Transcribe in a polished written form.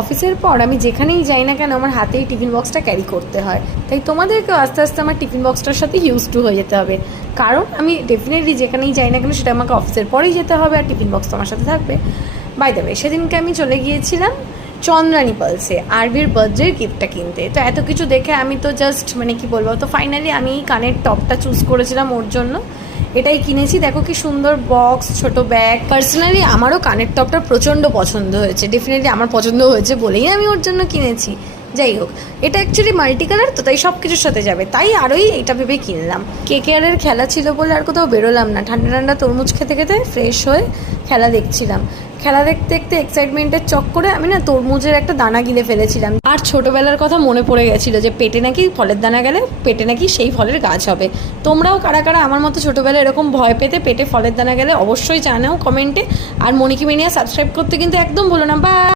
অফিসের পর আমি যেখানেই যাই না কেন আমার হাতেই টিফিন বক্সটা ক্যারি করতে হয়। তাই তোমাদেরকেও আস্তে আস্তে আমার টিফিন বক্সটার সাথে ইউজ টু হয়ে যেতে হবে, কারণ আমি ডেফিনেটলি যেখানেই যাই না কেন সেটা আমাকে অফিসের পরেই যেতে হবে, আর টিফিন বক্স তো আমার সাথে থাকবে। বাই দ্য ওয়ে, সেদিনকে আমি চলে গিয়েছিলাম চন্দ্রানী পালসে আরভির বার্থডের গিফটটা কিনতে। তো এত কিছু দেখে আমি তো জাস্ট মানে কি বলবো, তো ফাইনালি আমি কানের টপটা চুজ করেছিলাম ওর জন্য, এটাই কিনেছি। দেখো কি সুন্দর বক্স, ছোট ব্যাগ। পার্সোনালি আমারও কানের টপটা প্রচণ্ড পছন্দ হয়েছে, ডেফিনেটলি আমার পছন্দ হয়েছে বলেই আমি ওর জন্য কিনেছি। যাই হোক, এটা অ্যাকচুয়ালি মাল্টি কালার, তো তাই সব কিছুর সাথে যাবে, তাই আরোই এটা ভেবে কিনলাম। কেকেআরের খেলা ছিল বলে আর কোথাও বেরোলাম না, ঠান্ডা ঠান্ডা তরমুজ খেতে খেতে ফ্রেশ হয়ে খেলা দেখছিলাম। খেলা দেখতে দেখতে এক্সাইটমেন্টের চক্করে আমি না তরমুজের একটা দানা গিলে ফেলেছিলাম। আর ছোটোবেলার কথা মনে পড়ে গেছিলো যে পেটে নাকি ফলের দানা গেলে পেটে নাকি সেই ফলের গাছ হবে। তোমরাও কারা কারা আমার মতো ছোটোবেলায় এরকম ভয় পেতে পেটে ফলের দানা গেলে অবশ্যই জানাও কমেন্টে। আর মনিকি মিনিয়া সাবস্ক্রাইব করতে কিন্তু একদম ভুলো না। বাই।